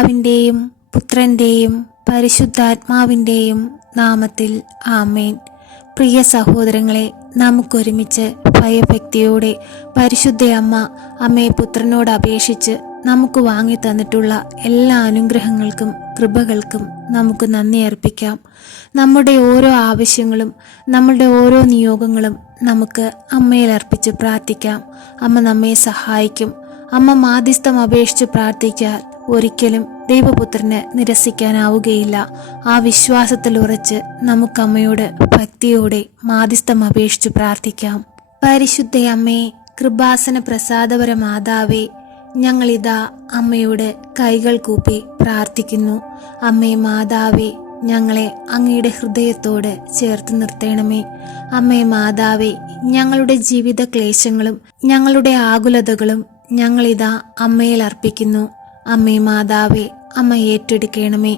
പിതാവിൻ്റെയും പുത്രൻ്റെയും പരിശുദ്ധാത്മാവിൻ്റെയും നാമത്തിൽ ആമേൻ. പ്രിയ സഹോദരങ്ങളെ, നമുക്കൊരുമിച്ച് ഭയഭക്തിയോടെ പരിശുദ്ധ അമ്മയെ പുത്രനോട് അപേക്ഷിച്ച് നമുക്ക് വാങ്ങി തന്നിട്ടുള്ള എല്ലാ അനുഗ്രഹങ്ങൾക്കും കൃപകൾക്കും നമുക്ക് നന്ദി അർപ്പിക്കാം. നമ്മുടെ ഓരോ ആവശ്യങ്ങളും നമ്മളുടെ ഓരോ നിയോഗങ്ങളും നമുക്ക് അമ്മയിൽ അർപ്പിച്ച് പ്രാർത്ഥിക്കാം. അമ്മ നമ്മെ സഹായിക്കും. അമ്മ മാധ്യസ്ഥം അപേക്ഷിച്ച് പ്രാർത്ഥിച്ചാൽ ഒരിക്കലും ദൈവപുത്രന് നിരസിക്കാനാവുകയില്ല. ആ വിശ്വാസത്തിൽ ഉറച്ച് നമുക്ക് അമ്മയോട് ഭക്തിയോടെ മാധ്യസ്ഥം അപേക്ഷിച്ച് പ്രാർത്ഥിക്കാം. പരിശുദ്ധ അമ്മേ, കൃപാസന പ്രസാദപര മാതാവേ, ഞങ്ങളിതാ അമ്മയോട് കൈകൾ കൂപ്പി പ്രാർത്ഥിക്കുന്നു. അമ്മേ മാതാവേ, ഞങ്ങളെ അങ്ങയുടെ ഹൃദയത്തോട് ചേർത്ത് നിർത്തണമേ. അമ്മേ മാതാവേ, ഞങ്ങളുടെ ജീവിത ക്ലേശങ്ങളും ഞങ്ങളുടെ ആകുലതകളും ഞങ്ങളിതാ അമ്മയിൽ അർപ്പിക്കുന്നു. അമ്മേ മാതാവേ, അമ്മ ഏറ്റെടുക്കണമേ.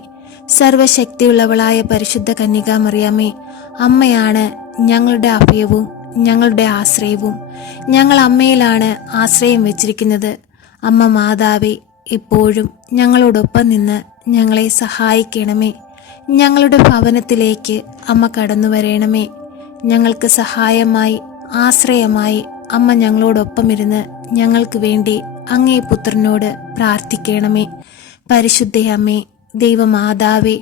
സർവശക്തിയുള്ളവളായ പരിശുദ്ധ കന്യകാമറിയാമേ, അമ്മയാണ് ഞങ്ങളുടെ അഭയവും ഞങ്ങളുടെ ആശ്രയവും. ഞങ്ങൾ അമ്മയിലാണ് ആശ്രയം വെച്ചിരിക്കുന്നത്. അമ്മ മാതാവേ, എപ്പോഴും ഞങ്ങളോടൊപ്പം നിന്ന് ഞങ്ങളെ സഹായിക്കണമേ. ഞങ്ങളുടെ ഭവനത്തിലേക്ക് അമ്മ കടന്നു വരണമേ. ഞങ്ങൾക്ക് സഹായമായി ആശ്രയമായി അമ്മ ഞങ്ങളോടൊപ്പം ഇരുന്ന് ഞങ്ങൾക്ക് വേണ്ടി അങ്ങേ പുത്രനോട് പ്രാർത്ഥിക്കണമേ. പരിശുദ്ധ അമ്മേ, ദൈവമാതാവേ,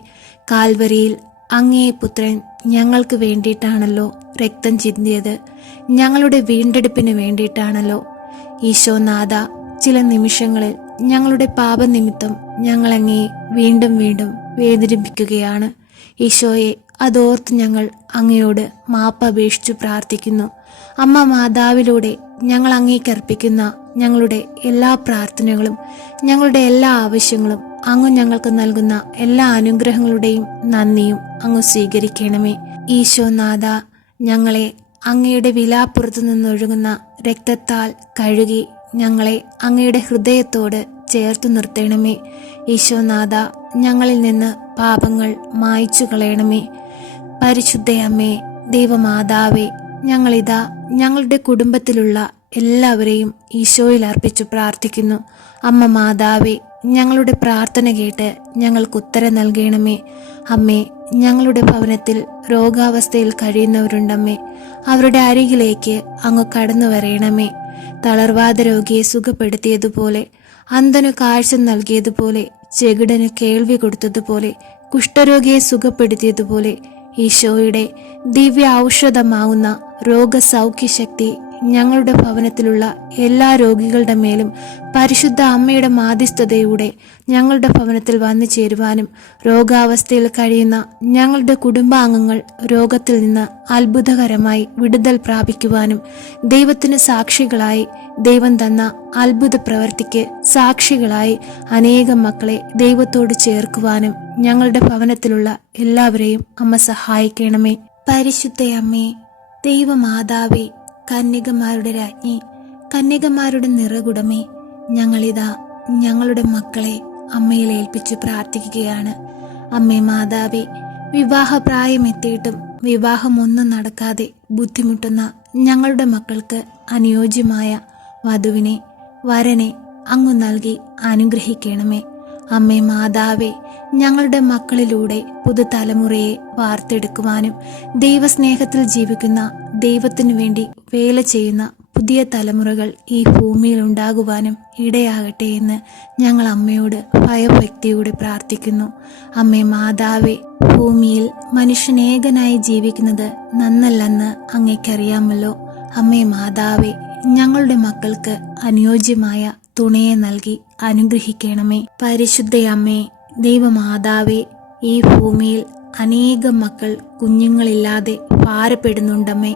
കാൽവരിയിൽ അങ്ങേ പുത്രൻ ഞങ്ങൾക്ക് വേണ്ടിയിട്ടാണല്ലോ രക്തം ചിന്തിയത്. ഞങ്ങളുടെ വീണ്ടെടുപ്പിന് വേണ്ടിയിട്ടാണല്ലോ. ഈശോനാഥ, ചില നിമിഷങ്ങളിൽ ഞങ്ങളുടെ പാപനിമിത്തം ഞങ്ങളങ്ങേ വീണ്ടും വീണ്ടും വേദനിപ്പിക്കുകയാണ്. ഈശോയെ, അതോർത്ത് ഞങ്ങൾ അങ്ങയോട് മാപ്പപേക്ഷിച്ചു പ്രാർത്ഥിക്കുന്നു. അമ്മ മാതാവിലൂടെ ഞങ്ങൾ അങ്ങേക്കർപ്പിക്കുന്ന ഞങ്ങളുടെ എല്ലാ പ്രാർത്ഥനകളും ഞങ്ങളുടെ എല്ലാ ആവശ്യങ്ങളും അങ്ങ് ഞങ്ങൾക്ക് നൽകുന്ന എല്ലാ അനുഗ്രഹങ്ങളുടെയും നന്ദിയും അങ്ങ് സ്വീകരിക്കണമേ. ഈശോനാഥ, ഞങ്ങളെ അങ്ങയുടെ വിലാപ്പുറത്തു നിന്നൊഴുകുന്ന രക്തത്താൽ കഴുകി ഞങ്ങളെ അങ്ങയുടെ ഹൃദയത്തോട് ചേർത്തു നിർത്തണമേ. ഈശോനാഥ, ഞങ്ങളിൽ നിന്ന് പാപങ്ങൾ മായ്ച്ചു കളയണമേ. പരിശുദ്ധ അമ്മേ, ദൈവമാതാവേ, ഞങ്ങളിതാ ഞങ്ങളുടെ കുടുംബത്തിലുള്ള എല്ലാവരെയും ഈശോയിൽ അർപ്പിച്ചു പ്രാർത്ഥിക്കുന്നു. അമ്മ മാതാവേ, ഞങ്ങളുടെ പ്രാർത്ഥന കേട്ട് ഞങ്ങൾക്ക് ഉത്തരം നൽകണമേ. അമ്മേ, ഞങ്ങളുടെ ഭവനത്തിൽ രോഗാവസ്ഥയിൽ കഴിയുന്നവരുണ്ടമ്മേ, അവരുടെ അരികിലേക്ക് അങ്ങ് കടന്നു വരയണമേ. തളർവാദ രോഗിയെ സുഖപ്പെടുത്തിയതുപോലെ, അന്ധനു കാഴ്ച നൽകിയതുപോലെ, ചെകിടന് കേൾവി കൊടുത്തതുപോലെ, കുഷ്ഠരോഗിയെ സുഖപ്പെടുത്തിയതുപോലെ ഈശോയുടെ ദിവ്യ ഔഷധമാവുന്ന രോഗസൗഖ്യശക്തി ഞങ്ങളുടെ ഭവനത്തിലുള്ള എല്ലാ രോഗികളുടെ മേലും പരിശുദ്ധ അമ്മയുടെ മാധ്യസ്ഥതയോടെ ഞങ്ങളുടെ ഭവനത്തിൽ വന്നു ചേരുവാനും രോഗാവസ്ഥയിൽ കഴിയുന്ന ഞങ്ങളുടെ കുടുംബാംഗങ്ങൾ രോഗത്തിൽ നിന്ന് അത്ഭുതകരമായി വിടുതൽ പ്രാപിക്കുവാനും ദൈവത്തിന് സാക്ഷികളായി ദൈവം തന്ന അത്ഭുത പ്രവൃത്തിക്ക് സാക്ഷികളായി അനേകം മക്കളെ ദൈവത്തോട് ചേർക്കുവാനും ഞങ്ങളുടെ ഭവനത്തിലുള്ള എല്ലാവരെയും അമ്മ സഹായിക്കണമേ. പരിശുദ്ധ അമ്മേ, ദൈവമാതാവേ, കന്യകമാരുടെ രാജ്ഞി, കന്യകമാരുടെ നിറകുടമേ, ഞങ്ങളിതാ ഞങ്ങളുടെ മക്കളെ അമ്മയിൽ ഏൽപ്പിച്ച് പ്രാർത്ഥിക്കുകയാണ്. അമ്മേ മാതാവേ, വിവാഹപ്രായമെത്തിയിട്ടും വിവാഹമൊന്നും നടക്കാതെ ബുദ്ധിമുട്ടുന്ന ഞങ്ങളുടെ മക്കൾക്ക് അനുയോജ്യമായ വധുവിനെ വരനെ അങ്ങു നൽകി അനുഗ്രഹിക്കണമേ. അമ്മേ മാതാവേ, ഞങ്ങളുടെ മക്കളിലൂടെ പുതുതലമുറയെ വാർത്തെടുക്കുവാനും ദൈവസ്നേഹത്തിൽ ജീവിക്കുന്ന ദൈവത്തിനു വേണ്ടി വേല ചെയ്യുന്ന പുതിയ തലമുറകൾ ഈ ഭൂമിയിൽ ഉണ്ടാകുവാനും ഇടയാകട്ടെ എന്ന് ഞങ്ങൾ അമ്മയോട് ഭയഭക്തിയോടെ പ്രാർത്ഥിക്കുന്നു. അമ്മേ മാതാവേ, ഭൂമിയിൽ മനുഷ്യനേകനായി ജീവിക്കുന്നത് നന്നല്ലെന്ന് അങ്ങേക്കറിയാമല്ലോ. അമ്മേ മാതാവേ, ഞങ്ങളുടെ മക്കൾക്ക് അനുയോജ്യമായ തുണയെ നൽകി അനുഗ്രഹിക്കണമേ. പരിശുദ്ധ അമ്മേ, ദൈവമാതാവേ, ഈ ഭൂമിയിൽ അനേകം മക്കൾ കുഞ്ഞുങ്ങളില്ലാതെ ഭാരപ്പെടുന്നുണ്ടമ്മേ.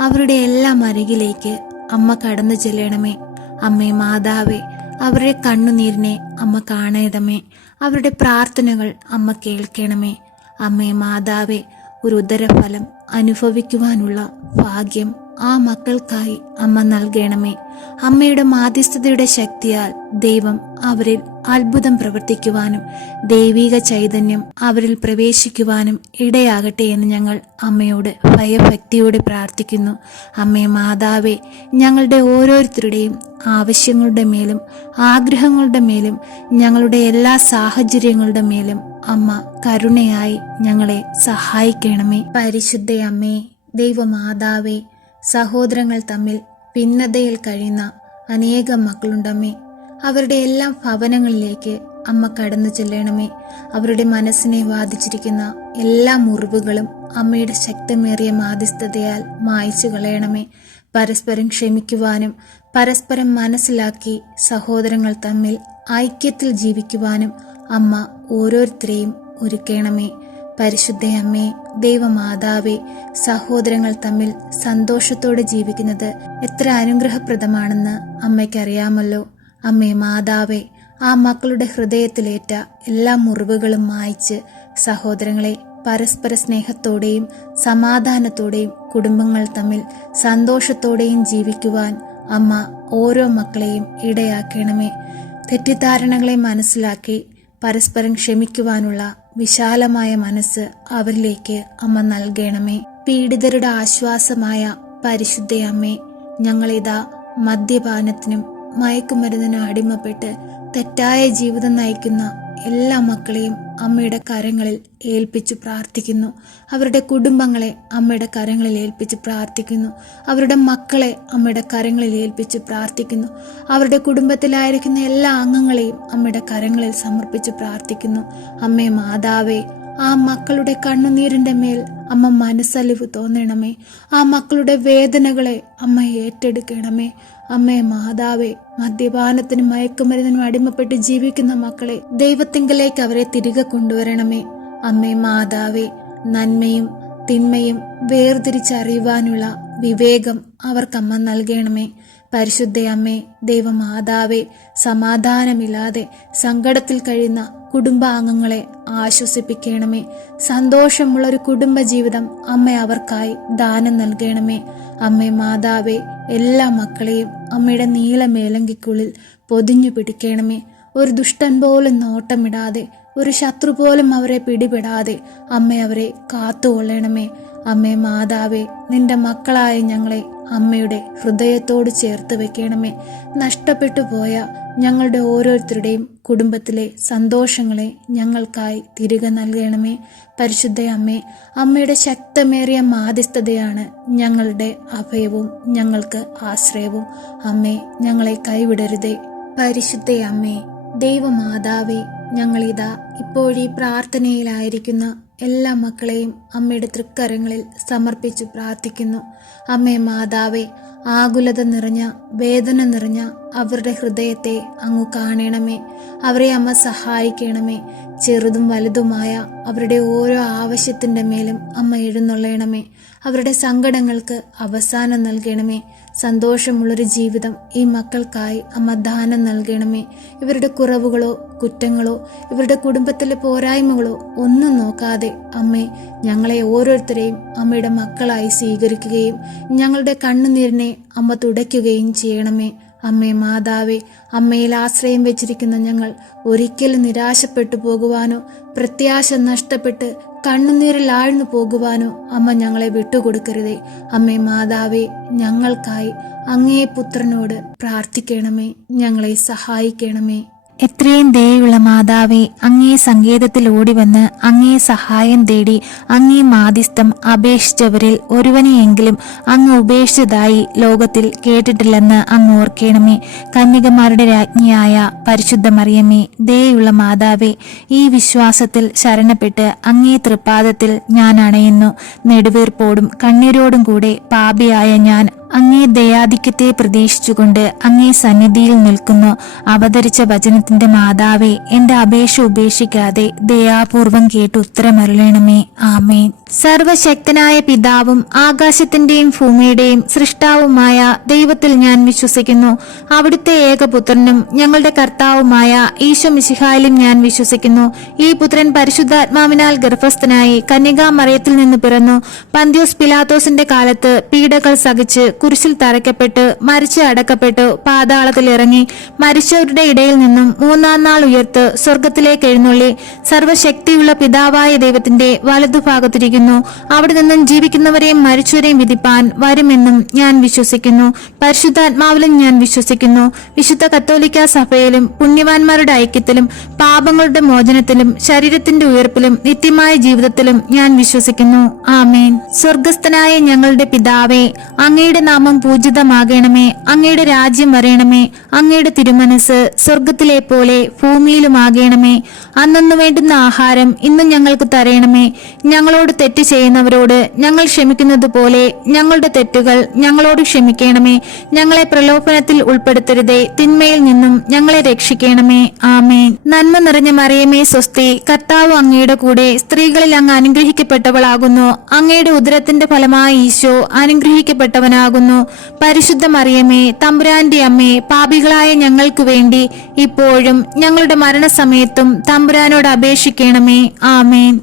അവരുടെ എല്ലാം അരികിലേക്ക് അമ്മ കടന്നു ചെല്ലണമേ. അമ്മേ മാതാവേ, അവരുടെ കണ്ണുനീരിനെ അമ്മ കാണണമേ. അവരുടെ പ്രാർത്ഥനകൾ അമ്മ കേൾക്കണമേ. അമ്മേ മാതാവേ, ഒരു ഉദരഫലം അനുഭവിക്കുവാനുള്ള ഭാഗ്യം ആ മക്കൾക്കായി അമ്മ നൽകണമേ. അമ്മയുടെ മാധ്യസ്ഥതയുടെ ശക്തിയാൽ ദൈവം അവരിൽ അത്ഭുതം പ്രവർത്തിക്കുവാനും ദൈവിക ചൈതന്യം അവരിൽ പ്രവേശിക്കുവാനും ഇടയാകട്ടെ എന്ന് ഞങ്ങൾ അമ്മയോട് ഭയഭക്തിയോടെ പ്രാർത്ഥിക്കുന്നു. അമ്മേ മാതാവേ, ഞങ്ങളുടെ ഓരോരുത്തരുടെയും ആവശ്യങ്ങളുടെ മേലും ആഗ്രഹങ്ങളുടെ മേലും ഞങ്ങളുടെ എല്ലാ സാഹചര്യങ്ങളുടെ മേലും അമ്മ കരുണയായി ഞങ്ങളെ സഹായിക്കണമേ. പരിശുദ്ധയമ്മേ, ദൈവമാതാവേ, സഹോദരങ്ങൾ തമ്മിൽ ഭിന്നതയിൽ കഴിയുന്ന അനേകം മക്കളുണ്ടമ്മേ. അവരുടെ എല്ലാ ഭവനങ്ങളിലേക്ക് അമ്മ കടന്നു ചെല്ലണമേ. അവരുടെ മനസ്സിനെ ബാധിച്ചിരിക്കുന്ന എല്ലാ മുറിവുകളും അമ്മയുടെ ശക്തമേറിയ മാധ്യസ്ഥതയാൽ മായ്ച്ചു കളയണമേ. പരസ്പരം ക്ഷമിക്കുവാനും പരസ്പരം മനസ്സിലാക്കി സഹോദരങ്ങൾ തമ്മിൽ ഐക്യത്തിൽ ജീവിക്കുവാനും അമ്മ ഓരോരുത്തരെയും ഒരുക്കണമേ. പരിശുദ്ധയമ്മേ, ദൈവമാതാവേ, സഹോദരങ്ങൾ തമ്മിൽ സന്തോഷത്തോടെ ജീവിക്കുന്നത് എത്ര അനുഗ്രഹപ്രദമാണെന്ന് അമ്മയ്ക്കറിയാമല്ലോ. അമ്മേ മാതാവേ, ആ മക്കളുടെ ഹൃദയത്തിലേറ്റ എല്ലാ മുറിവുകളും മായ്ച്ച് സഹോദരങ്ങളെ പരസ്പര സ്നേഹത്തോടെയും സമാധാനത്തോടെയും കുടുംബങ്ങൾ തമ്മിൽ സന്തോഷത്തോടെയും ജീവിക്കുവാൻ അമ്മ ഓരോ മക്കളെയും ഇടയാക്കണമേ. തെറ്റിദ്ധാരണകളെ മനസ്സിലാക്കി പരസ്പരം ക്ഷമിക്കുവാനുള്ള വിശാലമായ മനസ്സ് അവരിലേക്ക് അമ്മ നൽകണമേ. പീഡിതരുടെ ആശ്വാസമായ പരിശുദ്ധയമ്മേ, ഞങ്ങളിതാ മദ്യപാനത്തിനും മയക്കുമരുന്നിനും അടിമപ്പെട്ട് തെറ്റായ ജീവിതം നയിക്കുന്ന എല്ലാ മക്കളെയും അമ്മയുടെ കരങ്ങളിൽ ഏൽപ്പിച്ചു പ്രാർത്ഥിക്കുന്നു. അവരുടെ കുടുംബങ്ങളെ അമ്മയുടെ കരങ്ങളിൽ ഏൽപ്പിച്ച് പ്രാർത്ഥിക്കുന്നു. അവരുടെ മക്കളെ അമ്മയുടെ കരങ്ങളിൽ ഏൽപ്പിച്ച് പ്രാർത്ഥിക്കുന്നു. അവരുടെ കുടുംബത്തിലായിരിക്കുന്ന എല്ലാ അംഗങ്ങളെയും അമ്മയുടെ കരങ്ങളിൽ സമർപ്പിച്ച് പ്രാർത്ഥിക്കുന്നു. അമ്മേ മാതാവേ, ആ മക്കളുടെ കണ്ണുനീരിന്റെ മേൽ അമ്മ മനസ്സലിവ് തോന്നണമേ. ആ മക്കളുടെ വേദനകളെ അമ്മ ഏറ്റെടുക്കണമേ. അമ്മേ മാതാവേ, മദ്യപാനത്തിനും മയക്കുമരുന്നിനും അടിമപ്പെട്ട് ജീവിക്കുന്ന മക്കളെ ദൈവത്തിങ്കലേക്ക് അവരെ തിരികെ കൊണ്ടുവരണമേ. അമ്മേ മാതാവേ, നന്മയും തിന്മയും വേർതിരിച്ചറിയുവാനുള്ള വിവേകം അവർക്കമ്മ നൽകണമേ. പരിശുദ്ധയമ്മേ, ദൈവമാതാവേ, സമാധാനമില്ലാതെ സങ്കടത്തിൽ കഴിയുന്ന കുടുംബാംഗങ്ങളെ ആശ്വസിപ്പിക്കണമേ. സന്തോഷമുള്ളൊരു കുടുംബജീവിതം അമ്മ അവർക്കായി ദാനം നൽകണമേ. അമ്മേ മാതാവേ, എല്ലാ മക്കളെയും അമ്മയുടെ നീലമേലങ്കിക്കുള്ളിൽ പൊതിഞ്ഞു പിടിക്കണമേ. ഒരു ദുഷ്ടൻ പോലും നോട്ടമിടാതെ, ഒരു ശത്രു പോലും അവരെ പിടിപെടാതെ അമ്മ അവരെ കാത്തുകൊള്ളണമേ. അമ്മേ മാതാവേ, നിന്റെ മക്കളായ ഞങ്ങളെ അമ്മയുടെ ഹൃദയത്തോട് ചേർത്ത് വെക്കണമേ. നഷ്ടപ്പെട്ടു പോയ ഞങ്ങളുടെ ഓരോരുത്തരുടെയും കുടുംബത്തിലെ സന്തോഷങ്ങളെ ഞങ്ങൾക്കായി തിരികെ നൽകണമേ. പരിശുദ്ധ അമ്മേ, അമ്മയുടെ ശക്തമേറിയ മാധ്യസ്ഥതയാണ് ഞങ്ങളുടെ അഭയവും ഞങ്ങൾക്ക് ആശ്രയവും. അമ്മേ, ഞങ്ങളെ കൈവിടരുതേ. പരിശുദ്ധ അമ്മേ, ദൈവമാതാവേ, ഞങ്ങളിതാ ഇപ്പോഴീ പ്രാർത്ഥനയിലായിരിക്കുന്ന എല്ലാ മക്കളെയും അമ്മയുടെ തൃക്കരങ്ങളിൽ സമർപ്പിച്ചു പ്രാർത്ഥിക്കുന്നു. അമ്മേ മാതാവേ, ആകുലത നിറഞ്ഞ വേദന നിറഞ്ഞ അവരുടെ ഹൃദയത്തെ അങ്ങ് കാണണമേ. അവരെ അമ്മ സഹായിക്കണമേ. ചെറുതും വലുതുമായ അവരുടെ ഓരോ ആവശ്യത്തിൻ്റെ മേലും അമ്മ എഴുന്നള്ളണമേ. അവരുടെ സങ്കടങ്ങൾക്ക് അവസാനം നൽകണമേ. സന്തോഷമുള്ളൊരു ജീവിതം ഈ മക്കൾക്കായി അമ്മ ദാനം നൽകണമേ. ഇവരുടെ കുറവുകളോ കുറ്റങ്ങളോ ഇവരുടെ കുടുംബത്തിലെ പോരായ്മകളോ ഒന്നും നോക്കാതെ അമ്മേ, ഞങ്ങളെ ഓരോരുത്തരെയും അമ്മയുടെ മക്കളായി സ്വീകരിക്കുകയും ഞങ്ങളുടെ കണ്ണുനീരിനെ അമ്മ തുടയ്ക്കുകയും ചെയ്യണമേ. അമ്മേ മാതാവേ, അമ്മയിൽ ആശ്രയം വെച്ചിരിക്കുന്ന ഞങ്ങൾ ഒരിക്കലും നിരാശപ്പെട്ടു പോകുവാനോ പ്രത്യാശ നഷ്ടപ്പെട്ട് കണ്ണുനീരിൽ ആഴ്ന്നു പോകുവാനോ അമ്മ ഞങ്ങളെ വിട്ടുകൊടുക്കരുതേ. അമ്മേ മാതാവേ, ഞങ്ങൾക്കായി അങ്ങേ പുത്രനോട് പ്രാർത്ഥിക്കണമേ. ഞങ്ങളെ സഹായിക്കണമേ. എത്രയും ദയുള്ള മാതാവേ, അങ്ങേ സങ്കേതത്തിൽ ഓടിവന്ന് അങ്ങേ സഹായം തേടി അങ്ങേ മാധ്യസ്ഥം അപേക്ഷിച്ചവരിൽ ഒരുവനെയെങ്കിലും അങ്ങ് ഉപേക്ഷിച്ചതായി ലോകത്തിൽ കേട്ടിട്ടില്ലെന്ന് അങ്ങ് ഓർക്കണമേ. കന്യകമാരുടെ രാജ്ഞിയായ പരിശുദ്ധ മറിയമ്മേ, ദയുള്ള മാതാവേ, ഈ വിശ്വാസത്തിൽ ശരണപ്പെട്ട് അങ്ങേ തൃപ്പാദത്തിൽ ഞാൻ അണയുന്നു. നെടുവീർപ്പോടും കണ്ണീരോടും കൂടെ പാപിയായ ഞാൻ അങ്ങേ ദയാധിക്യത്തെ പ്രതീക്ഷിച്ചുകൊണ്ട് അങ്ങേ സന്നിധിയിൽ നിൽക്കുന്നു. അവതരിച്ച വചനത്തിന്റെ മാതാവേ, എന്റെ അപേക്ഷ ഉപേക്ഷിക്കാതെ ദയാപൂർവം കേട്ട് ഉത്തരമരുളണമേ. ആമേൻ. സർവശക്തനായ പിതാവും ആകാശത്തിന്റെയും ഭൂമിയുടെയും സൃഷ്ടാവുമായ ദൈവത്തിൽ ഞാൻ വിശ്വസിക്കുന്നു. അവിടുത്തെ ഏകപുത്രനും ഞങ്ങളുടെ കർത്താവുമായ ഈശോ മിശിഹായിലും ഞാൻ വിശ്വസിക്കുന്നു. ഈ പുത്രൻ പരിശുദ്ധാത്മാവിനാൽ ഗർഭസ്ഥനായി കന്യകാമറിയത്തിൽ നിന്ന് പിറന്നു. പന്ത്യോസ് പിലാത്തോസിന്റെ കാലത്ത് പീഡകൾ സഹിച്ച് കുരിശിൽ തറയ്ക്കപ്പെട്ടു മരിച്ച് അടക്കപ്പെട്ടു പാതാളത്തിൽ ഇറങ്ങി മരിച്ചവരുടെ ഇടയിൽ നിന്നും മൂന്നാം നാൾ ഉയർത്ത് സ്വർഗത്തിലേക്ക് എഴുന്നള്ളി സർവശക്തിയുള്ള പിതാവായ ദൈവത്തിന്റെ വലതുഭാഗത്തിരിക്കുന്നു. അവിടെ നിന്നും ജീവിക്കുന്നവരെയും മരിച്ചവരെയും വിധിപ്പാൻ വരുമെന്നും ഞാൻ വിശ്വസിക്കുന്നു. പരിശുദ്ധാത്മാവിലും ഞാൻ വിശ്വസിക്കുന്നു. വിശുദ്ധ കത്തോലിക്ക സഭയിലും പുണ്യവാന്മാരുടെ ഐക്യത്തിലും പാപങ്ങളുടെ മോചനത്തിലും ശരീരത്തിന്റെ ഉയർപ്പിലും നിത്യമായ ജീവിതത്തിലും ഞാൻ വിശ്വസിക്കുന്നു. ആമേൻ. സ്വർഗസ്ഥനായ ഞങ്ങളുടെ പിതാവേ, അങ്ങയുടെ നാമം പൂജിതമാകണമേ. അങ്ങയുടെ രാജ്യം വരയണമേ. അങ്ങയുടെ തിരുമനസ് സ്വർഗത്തിലെ പോലെ ഭൂമിയിലുമാകണമേ. അന്നന്നു വേണ്ടുന്ന ആഹാരം ഇന്ന് ഞങ്ങൾക്ക് തരയണമേ. ഞങ്ങളോട് തെറ്റ് ചെയ്യുന്നവരോട് ഞങ്ങൾ ക്ഷമിക്കുന്നത് പോലെ ഞങ്ങളുടെ തെറ്റുകൾ ഞങ്ങളോട് ക്ഷമിക്കണമേ. ഞങ്ങളെ പ്രലോഭനത്തിൽ ഉൾപ്പെടുത്തരുതേ, തിന്മയിൽ നിന്നും ഞങ്ങളെ രക്ഷിക്കണമേ. ആമേൻ. നന്മ നിറഞ്ഞ മറിയമേ സ്വസ്തി, കർത്താവ് അങ്ങയുടെ കൂടെ സ്ത്രീകളിൽ അങ്ങ് അനുഗ്രഹിക്കപ്പെട്ടവളാകുന്നു. അങ്ങയുടെ ഉദരത്തിന്റെ ഫലമായ ഈശോ അനുഗ്രഹിക്കപ്പെട്ടവനാകുന്നു. പരിശുദ്ധ മറിയമേ, തമ്പുരാന്റെ അമ്മേ, പാപികളായ ഞങ്ങൾക്ക് വേണ്ടി ഇപ്പോഴും ഞങ്ങളുടെ മരണസമയത്തും തമ്പുരാനോട് അപേക്ഷിക്കണമേ. ആമേൻ.